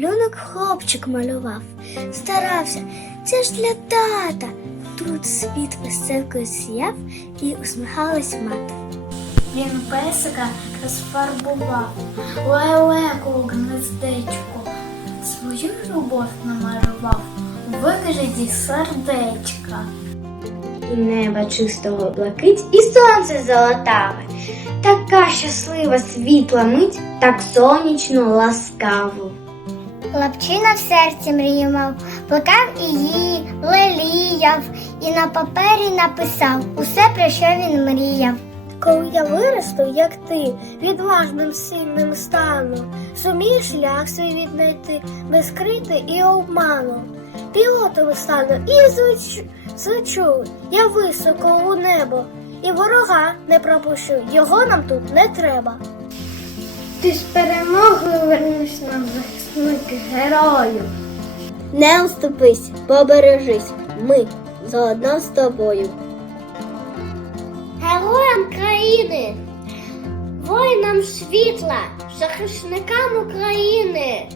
малюнок хлопчик малював, старався, це ж для тата. Тут світ веселкою сіяв і усміхалась мати. Він песика розфарбував, лелеку гнездечку, свою любов намалював у вигляді сердечка. І неба чистого блакить, і сонце золотаве. Така щаслива світла мить, так сонячно ласкаву. Хлопчина в серці мрію мав, плекав і її, леліяв, і на папері написав усе, про що він мріяв. Коли я виросту, як ти, відважним сильним стану, зумію шлях свій віднайти, без крити і обману. Пілотом стану і злечу я високо у небо, і ворога не пропущу, його нам тут не треба. Ти з перемогою вернеш нам захисник герою. Не уступись, побережись, ми заодно з тобою. Героям країни, воїнам світла, захисникам України,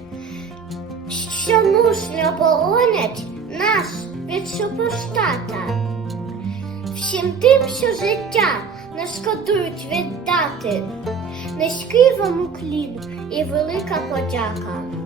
що мужньо боронять нас від супостата. Всім тим, що життя не шкодують віддати, низький вам уклін і велика подяка.